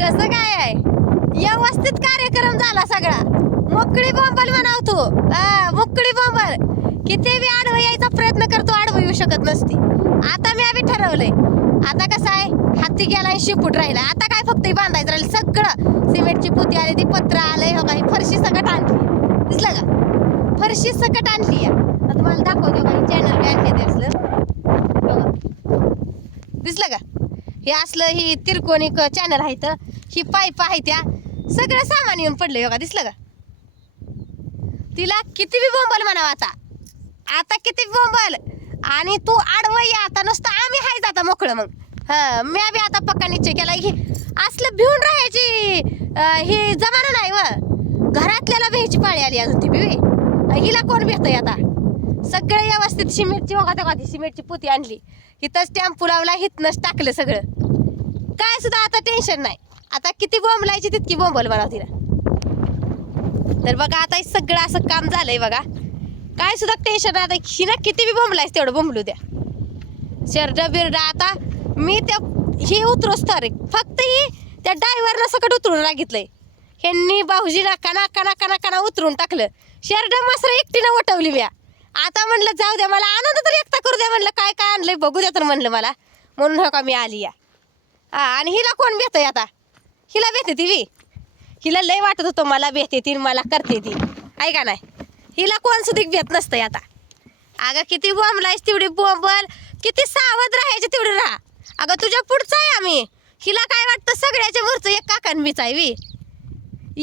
कसं काय आहे? व्यवस्थित कार्यक्रम झाला सगळा. मोकळी बोंबल म्हणाव तू. मोकळी बोंबल. किती बी आडवं यायचा प्रयत्न करतो आडवं येऊ शकत नसती. आता मी आम्ही ठरवलंय. आता कसं आहे? हाती गेलाय शिपूट राहिला आता काय फक्त बांधायचं राहिलं? सगळं सिमेंटची पुती आली ती पत्र आलंय हो काही फरशी सकट आणली. दिसलं का? फरशी सकट आणली या तुम्हाला दाखवतो काही चॅनल बी आणले ते असलं? दिसलं का? हे असलं ही तिरकोणी चॅनल आहे तर ही पाईप आहे त्या. सगळं सामान येऊन पडलं बघा दिसलं का? तिला किती बी बोंबल म्हणावं आता. आता किती बी बोंबल. आणि तू आडवय ये आता नुसतं आम्ही हायच आता मोकळं मग. हा मी बी आता पक्का निश्चय केला. की असलं भिवून राहायची ही जमाना नाही व. घरातल्याला भ्यायची पाळी आली अजून ती बिवे हिला कोण भेटतंय आता? सगळे व्यवस्थित सिमेंटची बघा तेव्हा ती सिमेंटची पोती आणली. इथंच टेम्पो लावला हिथनंच टाकलं सगळं. काय सुद्धा आता टेन्शन नाही. आता किती बोंबलायची तितकी बोंबल मला तिला तर बघा आता सगळं असं काम झालंय बघा. काय सुद्धा टेन्शन नाही. आता हिनं किती बी बोंबलायच तेवढं बोंबलू द्या. शर्ट बिरडा आता मी त्या ही उतरूच तर फक्त ही त्या ड्रायव्हरला सकट उतरून लागितलंय ह्यांनी भाऊजी नाका नाका नाका नाका उतरून टाकलं. शर्ट मात्र एकटीनं वटवली म्या. आता म्हणलं जाऊ द्या मला आनंद तर एकटा करू द्या म्हणलं काय काय आणलंय बघू द्या तर म्हणलं मला. म्हणून हो का मी आली या. हा आणि हिला कोण भेटतंय आता? हिला भेटते ती बी. हिला लय वाटत होतं मला भेटते ती मला करते ती. ऐका नाही? हिला कोण सुधीक भेट नसतंय आता. अगं किती बोंबलायस तेवढी बोंबल. किती सावध राहायची तेवढी राहा. अगं तुझ्या पुढचं आहे आम्ही. हिला काय वाटतं सगळ्याच्या मूर्चं एक काकान बीच आहे वी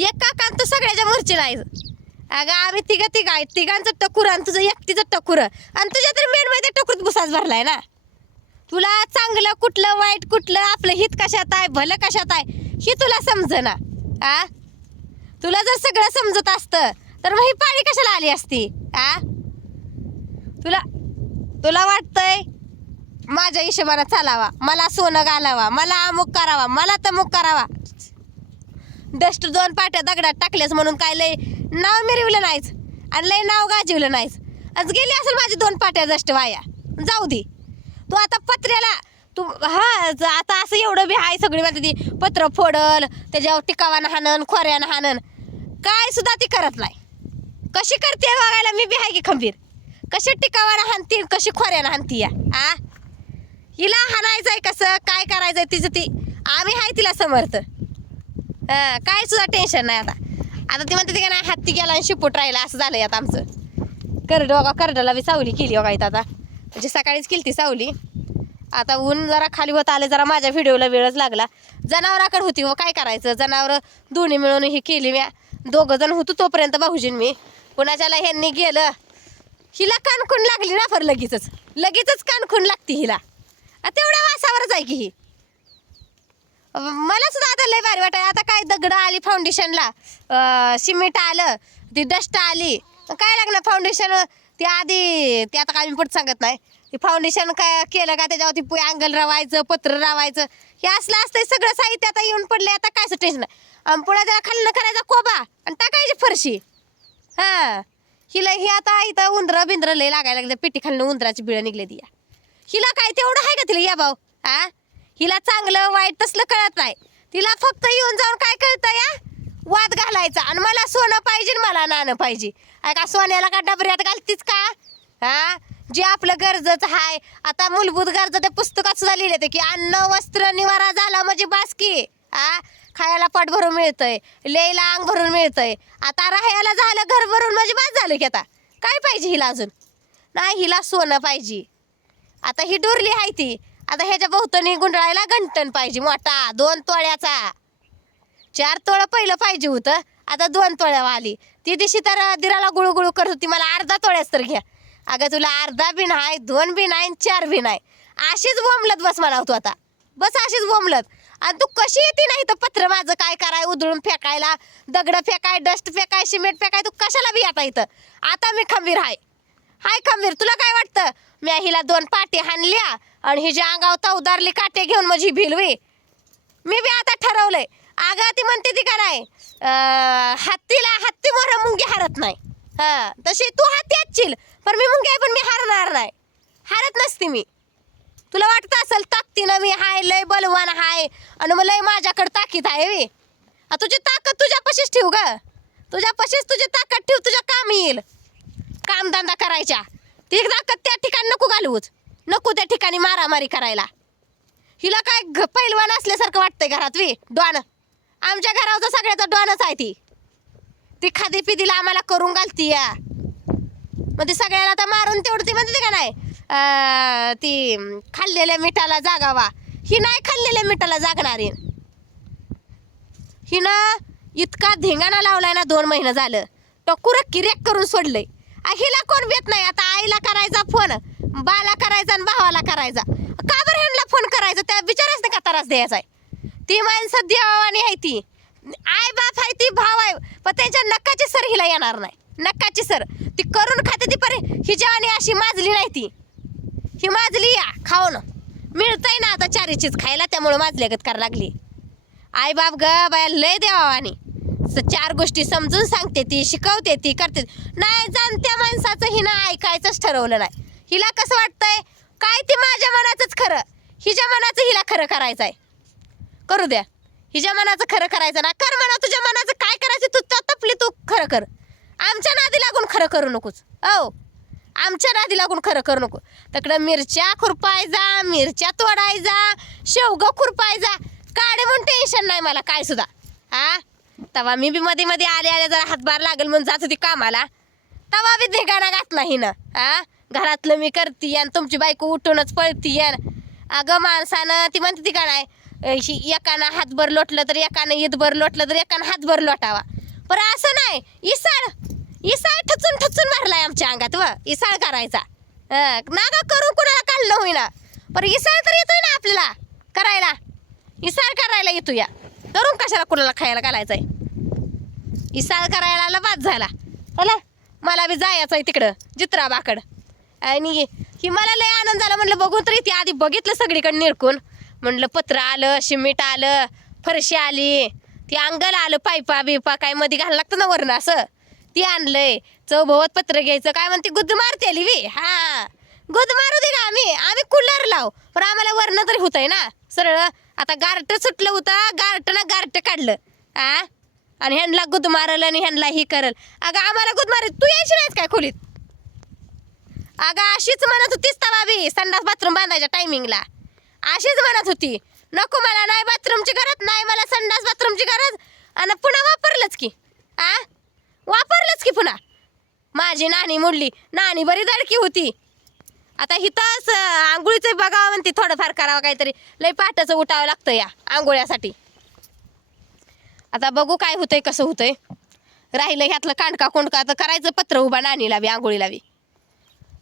एक काकान तू सगळ्याच्या मूर्ची आहे अगं आम्ही तिघं तिघ आहे. तिघांचं टकुर आणि तुझं एकटीचं टकुर. आणि तुझ्या तर मेन मध्ये टकुरीत भुसाच भरलाय ना. तुला चांगलं कुठलं वाईट कुठलं आपलं हित कशात आहे भलं कशात आहे हे तुला समजना आ? तुला जर सगळं समजत असतं तर मग ही पाळी कशाला आली असती? आ? तुला तुला वाटतंय माझ्या हिशोबानं चालावा मला सोनं घालावा मला अमुक करावा मला तमुक करावा. डस्ट दोन पाट्या दगडात टाकल्यास म्हणून काय लय नाव मिरवलं नाहीच. आणि लय नाव गाजवलं नाहीच. आज गेली असेल माझी दोन पाट्या जास्त वाया. जाऊ दे. तू आता पत्र्याला तू हा ज- आता असं एवढं बी आहे सगळी म्हणते ती पत्र फोडल त्याच्यावर टिकावानं हाणन खोऱ्यानं हाणन काय सुद्धा ती करत नाही. कशी करते बघायला? मी बी आहे की खंबीर. कशी टिकावानं हाणती कशी खोऱ्यानं हाणती या आ? हिला हाणायचंय कसं? काय करायचंय तिचं ती? आम्ही आहे तिला समर्थ. हा, काय सुद्धा टेन्शन नाही आता. आता ती म्हणते ती का नाही हत्ती गेला आणि शिपूट राहिला. असं झालं आता आमचं. करड बघा करडाला बी सावली केली बघा इथं आता. म्हणजे सकाळीच केली ती सावली. आता ऊन जरा खाली होत आले जरा माझ्या व्हिडिओला वेळच लागला. जनावराकडे होती व काय करायचं? जनावरं दोन्ही मिळून ही केली म्या. दोघं जण होतो तोपर्यंत भाऊजीन मी. कुणाच्याला ह्यांनी गेलं हिला कानखून लागली ना फर लगेचच. लगेचच कानखून लागती हिला. तेवढ्या वासावरच आहे की ही. मला सुद्धा आता लय भारी वाटाय आता काय दगड आली फाउंडेशनला सिमेंट आलं ती डस्ट आली. काय लागणार फाउंडेशन ती आधी ते आता काय मी पुढे सांगत नाही. ते फाउंडेशन काय केलं का? त्याच्यावरती पुढे अँगल रावायचं पत्र रावायचं. हे असलं असतंय सगळं साहित्य आता येऊन पडले आता काय टेन्शन आणि पुढे त्याला खाल्लं करायचा कोबा आणि टाकायची फरशी. हां. हिला ही आता इथं उंदरं बिंद्र लय लागायला लागले. पेटी खाल्लं उंदराची बिळं निघले ती हिला काय तेवढं आहे का तिला या भाऊ? हां हिला चांगलं वाईट तसलं कळत नाही. तिला फक्त येऊन जाऊन काय कळतं या? वाद घालायचा. आणि मला सोनं पाहिजे मला नाणं पाहिजे. आहे का? सोन्याला का डबऱ्यात घालतीच का? हा? जे आपलं गरजेचं आहे आता मूलभूत गरज त्या पुस्तकात सुद्धा लिहिले ते की अन्न वस्त्र निवारा झाला म्हणजे बासकी हा? खायला पोट भरून मिळतंय. लेयला अंग भरून मिळतंय. आता राहायला झालं घर भरून म्हणजे बास झालं की आता. काय पाहिजे हिला अजून? नाही हिला सोनं पाहिजे. आता ही डोरली आहे ती. आता ह्याच्या भोवतणी गुंडळायला घंटण पाहिजे मोठा. दोन तोळ्याचा. चार तोळं पहिलं पाहिजे होतं. आता दोन तोळ्यावर आली ती दिवशी तर दिराला गुळू करत होती मला अर्धा तोळ्याच तर घ्या. अगं तुला अर्धा बी नाही दोन बी नाही आणि चार बी नाही. अशीच बोंबलत बस मला होतो आता. बस अशीच बोंबलत. आणि तू कशी येते नाही तर पत्र माझं काय कराय उधळून फेकायला दगड फेकाय डस्ट फेकाय सिमेंट फेकाय तू कशाला बी आता इथं? आता मी खंबीर आहे हाय खंबीर तुला काय वाटतं? म्या हिला दोन पाटी हाणल्या आणि ही जी अंगावता उदारली काटे घेऊन माझी भिलवी. मी बी आता ठरवलंय. अगं ती म्हणते ती का नाही हत्तीला हत्ती मोर मुंगी हरत नाही. हा तशी तू हत्ती अच्छील पण मी मुंगी आहे पण मी हरणार नाही. हरत नसते मी. तुला वाटत असेल ताकतीनं मी हाय लय बलवान हाय आणि मग लय माझ्याकडे ताकीद आहे वे तुझी ताकद तुझ्यापाशीच ठेव ग. तुझ्यापाशीच तुझी ताकद ठेव तुझ्या काम येईल. कामधंदा करायच्या. ती ताकद त्या ठिकाणी नको घालवूच. नको त्या ठिकाणी मारामारी करायला. हिला काय घ- पैलवान असल्यासारखं वाटतंय घरात वी डॉन. आमच्या घरावर तर सगळ्याचं डॉनच आहे ती. ती खादी पिदीला आम्हाला करून घालती या मग ती सगळ्याला आता मारून तेवढं ती म्हणते का नाही अं, ती अं, खाल्लेल्या मिठाला जागावा. ही नाही खाल्लेल्या मिठाला जागणारी. हिनं इतका धिंगाणा लावलाय ना दोन महिने झालं. टकुर किरेक करून सोडलंय. आ, हिला कोण भेट नाही आता आईला करायचा फोन. बाला करायचा आणि भावाला करायचा. का बरं ह्यांना फोन करायचा? त्या बिचाराच नाही का त्रास द्यायचा आहे? ती माणसं देवावानी आहे ती. आई बाप आहे ती भाव आहे. पण त्यांच्या नक्काची सर हिला येणार नाही. नक्काची सर. ती करून खाते ती परे. हिच्यावानी अशी माजली नाही ती. ही माजली या खाऊन. मिळतंय ना आता चारीचीच खायला खायला त्यामुळे माजल्यागत करायला लागली. आई बाप ग बाया लय देवावानी स- चार गोष्टी समजून सांगते ती शिकवते ती करते. नाही जाणत्या माणसाचं हिनं ऐकायचंच ठरवलं नाही. हिला कसं वाटतंय? काय ती माझ्या मनाचंच खरं. हिच्या मनाचं हिला खरं करायचं आहे करू द्या. हिच्या मनाचं खरं करायचं ना. कर म्हणा तुझ्या मनाचं काय करायचं तू तर तपली तू. खरं कर. आमच्या नादी लागून खरं करू नकोस. हो आमच्या नादी लागून खरं करू नको. तिकडं मिरच्या खुरपायचा मिरच्या तोडायचा शेवगं खुरपायचा काढे म्हणून टेन्शन नाही मला काय सुद्धा. हा तवा मी बी मध्ये मध्ये आले आले जरा हातभार लागेल म्हणून जात होती कामाला. तवा बी धिगाणा नाही ना हा घरातलं मी करती आणि तुमची बायको उठूनच पळती अगं माणसानं ती म्हणते ती का नाही एकानं हातभर लोटलं तर एकानं ईदभर लोटलं तर एकानं हातभर लोटावा. पण असं नाही इसाळ इसाळ ठचून ठचून मारलाय आमच्या अंगात व इसाळ करायचा. हं, नागा करून कुणाला काढलं होईना. पण इसाळ तर येतोय ना आपल्याला करायला. इसाळ करायला येतो या करून कशाला कुणाला खायला घालायचंय? इसाळ करायला आला बाद झाला मला बी जायचं आहे तिकडं जित्राबाकड आणि ही मला लय आनंद झाला. म्हणलं बघून तरी ती आधी बघितलं सगळीकडे निरकून म्हणलं पत्र आलं शिमीट आलं फरशी आली. ती अंगल आलं पायपा बिपा काय मध्ये घालायला लागतं ना वरण असं. ती आणलंय. चौभवत पत्र घ्यायचं. काय म्हणते गुद मारते आली वी. हा. गुद मारू दे ना आम्ही. आम्ही कुलर लाव. पण आम्हाला वरण तरी होतंय ना. सरळ. आता गारट सुटलं होतं. गारट ना गारट काढलं. आ? आणि ह्यांना गुद मारल आणि ह्यांना ही करल. अगं आम्हाला गुद मारल. तू यायची नाहीस काय खोलीत? अगं अशीच म्हणत होतीस तवा बी संडास बाथरूम बांधायच्या टायमिंगला अशीच म्हणत होती. नको मला नाही बाथरूमची गरज नाही मला संडास बाथरूमची गरज. आणि पुन्हा वापरलंच की. आ? वापरलंच की पुन्हा. माझी नाणी मुडली नाणी बरी दडकी होती. आता हिथंच आंघोळीचं बघावं म्हणते थोडंफार करावं काहीतरी. लय पाटाचं उठावं लागतं या आंघोळ्यासाठी. आता बघू काय होतंय कसं होतंय. राहिलं ह्यातलं कांडका कोंडका तर करायचं पत्र उभा नाणीला बी आंघोळीला बी.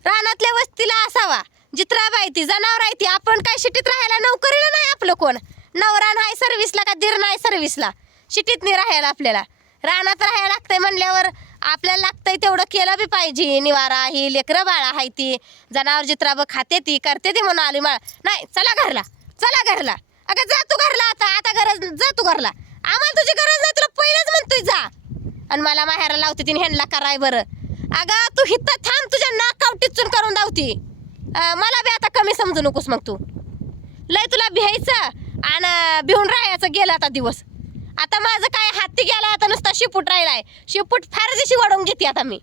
रानातल्या वस्तीला असावा. जित्राबाई ती जनावर आहे ती. आपण काय शिटीत राहायला नोकरीला नाही आपलं कोण? नवरा नाही सर्व्हिसला का दीर नाही सर्व्हिसला शिटीत नाही राहायला आपल्याला. रानात राहायला लागतंय म्हणल्यावर आपल्याला लागतंय तेवढं केलं बी पाहिजे. निवारा ही लेकरं बाळा आहे ती. जनावर जित्राबं खाते ती करते ती म्हणून आली माळ. नाही चला घरला. चला घरला. अगं जा तू घरला आता. आता गरज जा तू घरला. आम्हाला तुझी गरज नाही. तुला पहिलंच म्हणतोय जा. आणि मला माहेरा लावते तिने ह्यांना कराय बरं. अगं तू हिथं थांब तुझ्या नाकाव टिचून करून धावती मला बी आता कमी समजू नकोस मग तू. लय तुला भिहायचं आणि भिवून राहायचं गेलं आता दिवस. आता माझं काय हाती गेला आता नुसता शिपूट राहिलाय. शिपूट फार दिवशी वाढवून घेते आता मी.